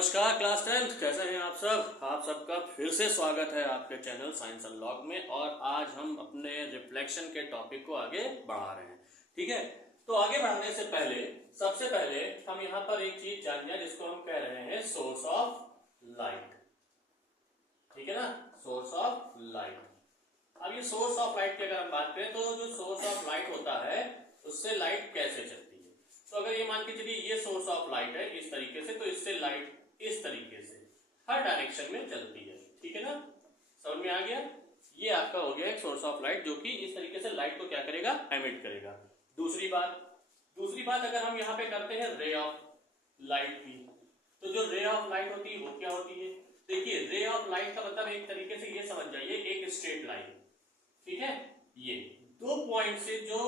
नमस्कार class 10th, कैसे हैं आप सब। आप सबका फिर से स्वागत है आपके चैनल साइंस अनलॉग में। और आज हम अपने रिफ्लेक्शन के टॉपिक को आगे बढ़ा रहे हैं। ठीक है, तो आगे बढ़ने से पहले सबसे पहले हम यहाँ पर एक चीज जान जाए जिसको हम कह रहे हैं सोर्स ऑफ लाइट। ठीक है ना, सोर्स ऑफ लाइट। अब ये सोर्स ऑफ लाइट की अगर हम बात करें तो जो सोर्स ऑफ लाइट होता है उससे लाइट कैसे चलती है। तो अगर ये मान के चलिए ये सोर्स ऑफ लाइट है इस तरीके से, तो इससे लाइट इस तरीके से हर डायरेक्शन में चलती है। ठीक है ना, समझ में आ गया। ये आपका हो गया एक सोर्स ऑफ लाइट जो कि इस तरीके से लाइट को क्या करेगा, एमिट करेगा। दूसरी बात अगर हम यहाँ पे करते हैं रे ऑफ लाइट की, तो जो रे ऑफ लाइट होती है वो क्या होती है। देखिए, रे ऑफ लाइट का मतलब एक तरीके से ये समझ जाइए एक स्ट्रेट लाइन। ठीक है, ये दो पॉइंट से जो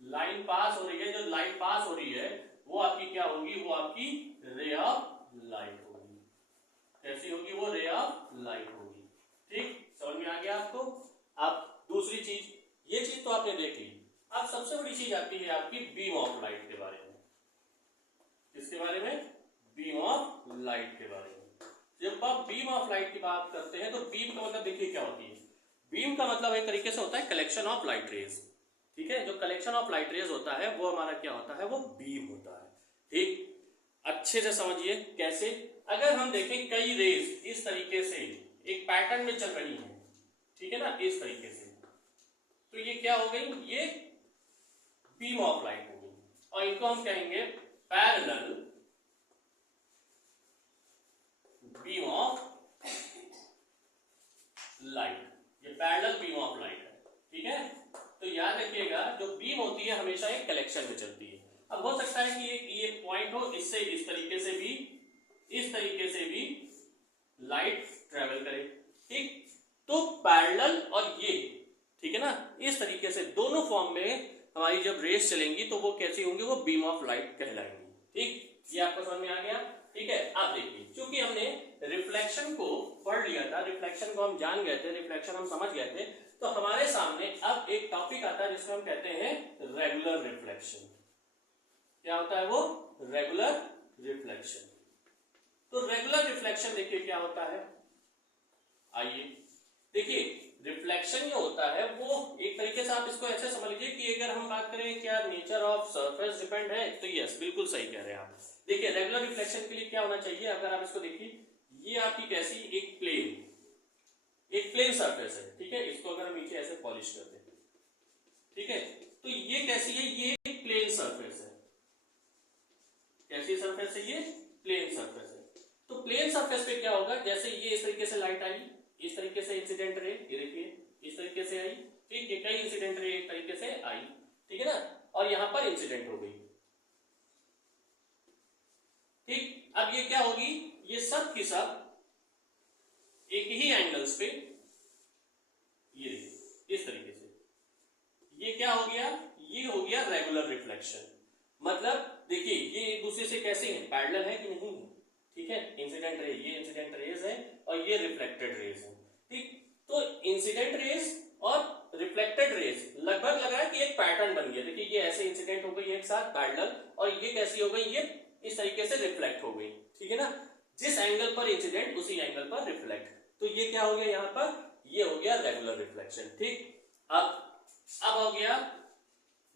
लाइन पास हो रही है, जो लाइट पास हो रही है वो आपकी क्या होगी, वो आपकी रे ऑफ लाइट होगी। कैसी होगी वो, रे ऑफ लाइट होगी। ठीक, समझ में आ गया आपको। अब दूसरी चीज, ये चीज तो आपने देख ली। अब सबसे बड़ी चीज आती है आपकी बीम ऑफ लाइट के बारे में। किसके बारे में, बीम ऑफ लाइट के बारे में। जब आप बीम ऑफ लाइट की बात करते हैं तो बीम का मतलब देखिए क्या होती है। बीम का मतलब एक तरीके से होता है कलेक्शन ऑफ लाइट रेज। ठीक है, जो कलेक्शन ऑफ लाइट रेज होता है वो हमारा क्या होता है, वो बीम होता है। ठीक, अच्छे से समझिए कैसे। अगर हम देखें कई रेज इस तरीके से एक पैटर्न में चल रही है, ठीक है ना, इस तरीके से, तो ये क्या हो गई, ये बीम ऑफ लाइट हो गई। और इनको हम कहेंगे पैरेलल बीम ऑफ लाइट। ये पैरेलल बीम ऑफ लाइट है। ठीक है, तो याद रखिएगा जो बीम होती है हमेशा एक कलेक्शन में चलती है। अब हो सकता है कि ये पॉइंट हो, इससे इस तरीके से भी, इस तरीके से भी लाइट ट्रेवल करे। ठीक, तो पैरेलल और ये, ठीक है ना, इस तरीके से दोनों फॉर्म में हमारी जब रेस चलेंगी तो वो कैसी होंगी, वो बीम ऑफ लाइट कहलाएंगी। ठीक, ये आपको समझ में आ गया। ठीक है, अब देखिए, क्योंकि हमने रिफ्लेक्शन को पढ़ लिया था, रिफ्लेक्शन को हम जान गए थे, रिफ्लेक्शन हम समझ गए थे, तो हमारे सामने अब एक टॉपिक आता है जिसको हम कहते हैं रेगुलर रिफ्लेक्शन। क्या होता है वो, रेगुलर रिफ्लेक्शन। तो रेगुलर रिफ्लेक्शन देखिए क्या होता है। आइए देखिए, रिफ्लेक्शन जो होता है वो एक तरीके से आप इसको ऐसे समझ लीजिए कि अगर हम बात करें क्या नेचर ऑफ सरफेस डिपेंड है, तो यस, बिल्कुल सही कह रहे हैं आप। देखिए, रेगुलर रिफ्लेक्शन के लिए क्या होना चाहिए, अगर आप इसको देखिए, ये आपकी कैसी एक प्लेन सरफेस है। ठीक है, इसको अगर हम नीचे ऐसे पॉलिश कर दें, ठीक है, तो ये कैसी है, ये एक प्लेन सरफेस है। कैसी सरफेस है, ये प्लेन सरफेस है। तो प्लेन सरफेस पे क्या होगा, जैसे ये इस तरीके से लाइट आई, इस तरीके से इंसिडेंट रे, ये देखिए इस तरीके से आई। ठीक है, कई इंसिडेंट रे एक तरीके से आई, ठीक है ना, और यहां पर इंसिडेंट हो गई। ठीक, अब ये क्या होगी, ये सब की सब एक ही एंगल्स पे, ये इस तरीके से, ये क्या हो गया, ये हो गया रेगुलर रिफ्लेक्शन। मतलब देखिए, ये एक दूसरे से कैसे हैं, पैरेलल है कि नहीं है। ठीक है, इंसिडेंट रे, ये इंसिडेंट रेज है और ये रिफ्लेक्टेड रेज है। ठीक, तो इंसिडेंट रेज और रिफ्लेक्टेड रेज लगभग लग रहा है कि एक पैटर्न बन गया। देखिए, ये ऐसे इंसिडेंट हो गई एक साथ पैरेलल, और ये कैसी हो गई, ये इस तरीके से रिफ्लेक्ट हो गई। ठीक है ना, जिस एंगल पर इंसिडेंट उसी एंगल पर रिफ्लेक्ट, तो ये क्या हो गया यहां पर, ये हो गया रेगुलर रिफ्लेक्शन। ठीक, अब हो गया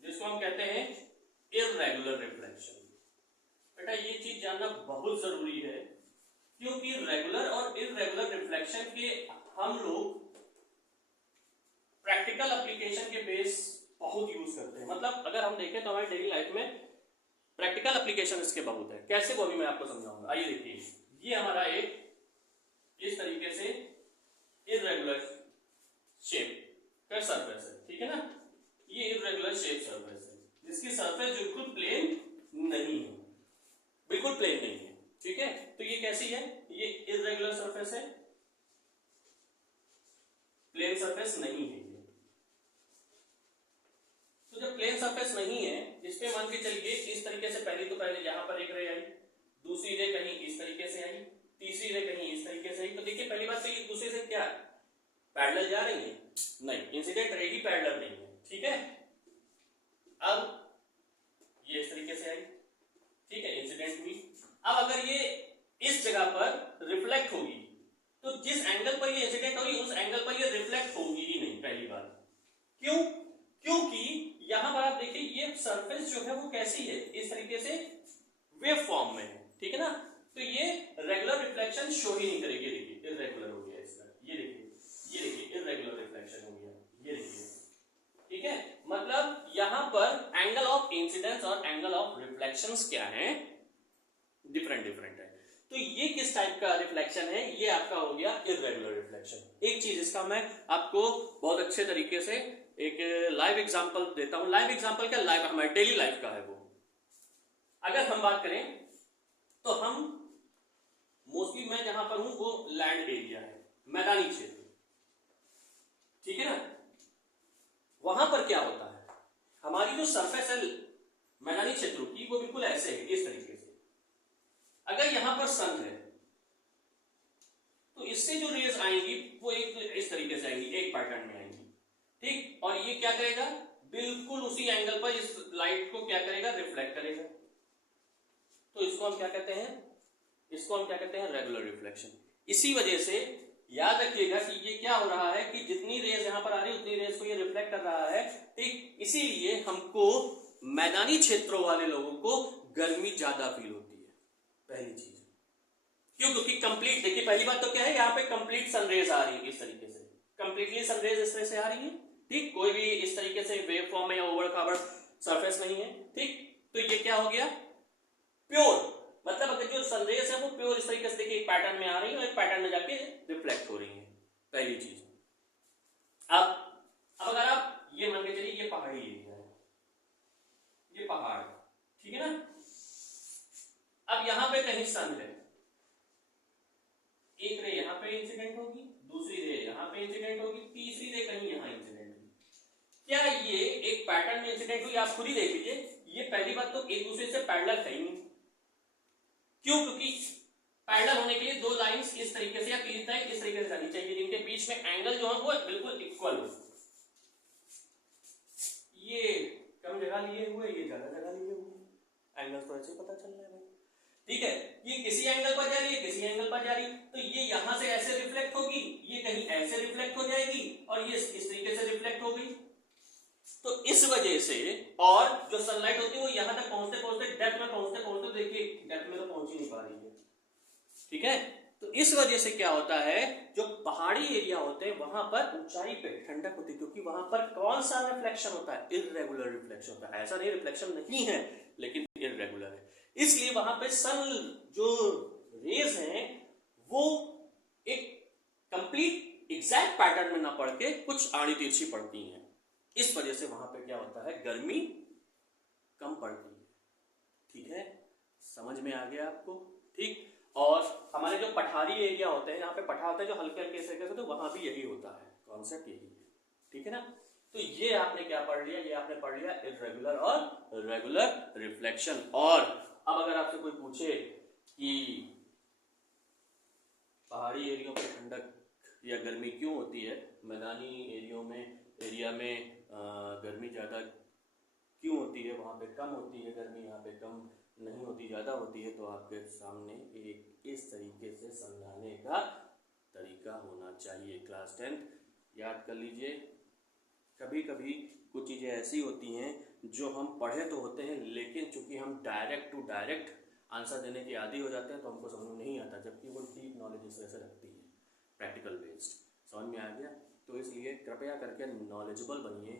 जिसको हम कहते हैं इररेगुलर रिफ्लेक्शन। बेटा ये चीज जानना बहुत जरूरी है, क्योंकि रेगुलर और इररेगुलर रिफ्लेक्शन के हम लोग प्रैक्टिकल एप्लीकेशन के बेस बहुत यूज करते हैं। मतलब अगर हम देखें तो हमारी डेली लाइफ में प्रैक्टिकल एप्लीकेशन इसके बहुत है। कैसे, वो भी मैं आपको समझाऊंगा। आइए देखिए, ये हमारा एक इस तरीके से इररेगुलर शेप का सरफेस है। ठीक है ना, ये इररेगुलर शेप सरफेस है जिसकी सरफेस बिल्कुल प्लेन नहीं है, बिल्कुल प्लेन नहीं है। ठीक है, तो ये कैसी है, ये इररेगुलर सरफेस है, प्लेन सरफेस नहीं है। तो जब प्लेन सरफेस नहीं है, इस पे मान के चलिए इस तरीके से, पहले यहां पर एक रे आई, दूसरी रे कहीं इस तरीके से आई, तीसरी रे कहीं इस तरीके से आई। तो देखिए, पहली बात तो ये दूसरे से क्या पैरेलल जा रही है, नहीं, इंसिडेंट रे ही पैरेलल नहीं है। ठीक है, अब ये इस तरीके से आई, ठीक है, इंसिडेंट हुई। अब अगर ये इस जगह पर रिफ्लेक्ट होगी, तो जिस एंगल पर ये इंसिडेंट होगी उस एंगल पर ये रिफ्लेक्ट होगी ही नहीं, पहली बात। क्यों? क्योंकि यहां पर आप देखिए ये सरफेस जो है वो कैसी है, इस तरीके से वेव फॉर्म में है, ठीक है ना, तो ये रेगुलर रिफ्लेक्शन शो ही नहीं करेगी। देखिए इररेगुलर हो गया इसका, ये देखिए इररेगुलर रिफ्लेक्शन हो गया, ये देखिए, ठीक है। मतलब यहां पर एंगल ऑफ इंसिडेंस और एंगल ऑफ रिफ्लेक्शंस क्या है, डिफरेंट डिफरेंट है। तो ये किस टाइप का रिफ्लेक्शन है, ये आपका हो गया इररेगुलर रिफ्लेक्शन। एक चीज इसका मैं आपको बहुत अच्छे तरीके से एक लाइव एग्जांपल देता हूं। लाइव एग्जांपल क्या, लाइव हमारे डेली लाइफ का है वो। अगर हम बात करें तो हम मोस्टली, मैं जहां पर हूं वो लैंड एरिया है, मैदानी क्षेत्र, ठीक है ना। वहां पर क्या होता है, हमारी जो सरफेस है मैदानी क्षेत्रों की वो बिल्कुल ऐसे है, इस तरीके से। अगर यहां पर सन है तो इससे जो रेज आएंगी वो एक इस तरीके से आएंगी, एक पैटर्न में आएंगी, ठीक। और ये क्या करेगा, बिल्कुल उसी एंगल पर इस लाइट को क्या करेगा, रिफ्लेक्ट करेगा। तो इसको हम क्या कहते हैं, इसको हम क्या कहते हैं, रेगुलर रिफ्लेक्शन। इसी वजह से याद रखिएगा कि ये क्या हो रहा है कि जितनी रेज यहां पर आ रही है उतनी रेज को ये रिफ्लेक्ट कर रहा है, ठीक। इसीलिए हमको मैदानी क्षेत्रों वाले लोगों को गर्मी ज्यादा फील होती है, पहली चीज। क्यों? क्योंकि कंप्लीट, देखिए पहली बात तो क्या है, यहाँ पे कंप्लीट सनरेज आ रही है इस तरीके से, कंप्लीटली सनरेज इस तरह से आ रही है, ठीक। कोई भी इस तरीके से वेव फॉर्म या ओवर कवर्ड सरफेस नहीं है, ठीक। तो ये क्या हो गया, प्योर, मतलब अगर जो सनरेज है वो प्योर इस तरीके से देखिए एक पैटर्न में आ रही है और एक पैटर्न में जाके रिफ्लेक्ट हो रही है, पहली चीज। अब अगर आप ये मान के चलिए ये पहाड़ी एरिया है, ये पहाड़, ठीक है ना। अब यहां पे कहीं सन है, एक रे यहां पे इंसिडेंट होगी, दूसरी रे यहां पे इंसिडेंट होगी, तीसरी रे कहीं यहां इंसिडेंट होगी। क्या ये एक पैटर्न में इंसिडेंट हुई? आप खुद ही देख लीजिए, ये पहली बात तो एक दूसरे से पैरेलल है ही नहीं। क्यों? क्योंकि पैरेलल होने के लिए दो लाइंस इस तरीके से या तीन लाइन इस तरीके से जानी चाहिए, जिनके बीच में एंगल जो है वो बिल्कुल इक्वल हो। ये कम जगह लिए हुए, ये ज्यादा जगह लिए हुए, एंगल तो ऐसे पता चल रहा है, ठीक है। ये किसी एंगल पर जा रही है, किसी एंगल पर जा रही है, तो ये यहां से ऐसे रिफ्लेक्ट होगी, ये कहीं ऐसे रिफ्लेक्ट हो जाएगी और ये इस तरीके से रिफ्लेक्ट हो गई। तो इस वजह से, और जो सनलाइट होती है वो यहां तक पहुंचते पहुंचते डेप्थ में पहुंचते पहुंचते देखिए डेप्थ में तो पहुंच ही नहीं पा रही है, ठीक है। तो इस वजह से क्या होता है, जो पहाड़ी एरिया होते हैं वहां पर ऊंचाई पे ठंडक होती है, क्योंकि वहां पर कौन सा रिफ्लेक्शन होता है, इररेगुलर रिफ्लेक्शन होता है। ऐसा नहीं रिफ्लेक्शन नहीं है, लेकिन इररेगुलर है, इसलिए वहां पे सन जो रेज हैं वो एक कंप्लीट एग्जैक्ट पैटर्न में ना पड़ के कुछ आड़ी तिरछी पड़ती हैं। इस वजह से वहां पे क्या होता है, गर्मी कम पड़ती है, ठीक है। समझ में आ गया आपको, ठीक। और हमारे जो पठारी एरिया होते हैं, यहाँ पे पठार होते हैं जो हल्के हल्के से, तो वहां भी यही होता है, कॉन्सेप्ट यही है, ठीक है ना। तो ये आपने क्या पढ़ लिया, ये आपने पढ़ लिया इररेगुलर और रेगुलर रिफ्लेक्शन। और अब अगर आपसे कोई पूछे कि पहाड़ी एरिया में ठंडक या गर्मी क्यों होती है, मैदानी एरिया में गर्मी ज्यादा क्यों होती है, वहां पे कम होती है गर्मी, यहाँ पे कम नहीं होती, ज्यादा होती है, तो आपके सामने एक इस तरीके से समझाने का तरीका होना चाहिए। क्लास 10 याद कर लीजिए। कभी कभी कुछ चीजें ऐसी होती हैं जो हम पढ़े तो होते हैं, लेकिन चूंकि हम डायरेक्ट टू डायरेक्ट आंसर देने के आदी हो जाते हैं तो हमको समझ में नहीं आता, जबकि वो डीप नॉलेज इस वजह से रखती है, प्रैक्टिकल बेस्ड। समझ में आ गया? तो इसलिए कृपया करके नॉलेजेबल बनिए,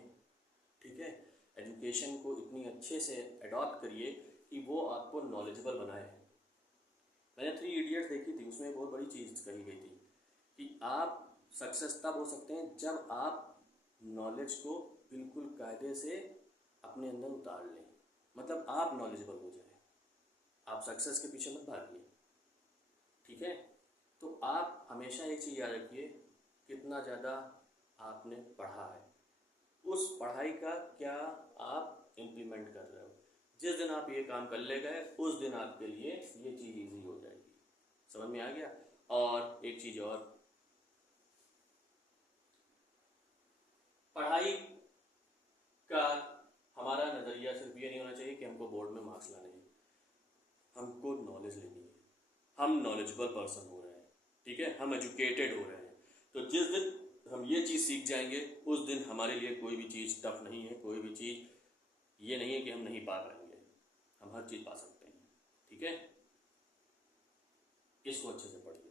ठीक है। एजुकेशन को इतनी अच्छे से अडॉप्ट करिए कि वो आपको नॉलेजेबल बनाए। मैंने 3 इडियट्स देखी थी, उसमें बहुत बड़ी चीज़ कही गई थी कि आप सक्सेस तब हो सकते हैं जब आप नॉलेज को बिल्कुल कायदे से अपने अंदर उतार लें, मतलब आप नॉलेजेबल हो जाए, आप सक्सेस के पीछे मत भागिए, ठीक है। तो आप हमेशा एक चीज़ याद रखिए, कितना ज़्यादा आपने पढ़ा है, उस पढ़ाई का क्या आप इम्प्लीमेंट कर रहे हो। जिस दिन आप ये काम कर ले गए उस दिन आपके लिए ये चीज़ ईजी हो जाएगी। समझ में आ गया? और एक चीज़ और, पढ़ाई का हमारा नज़रिया सिर्फ ये नहीं होना चाहिए कि हमको बोर्ड में मार्क्स लाने हैं, हमको नॉलेज लेनी है, हम नॉलेजेबल पर्सन हो रहे हैं, ठीक है, हम एजुकेटेड हो रहे हैं। तो जिस दिन हम ये चीज़ सीख जाएंगे उस दिन हमारे लिए कोई भी चीज़ टफ नहीं है, कोई भी चीज़ ये नहीं है कि हम नहीं पा पाएंगे, हम हर चीज़ पा सकते हैं। ठीक है, इसको अच्छे से पढ़िए।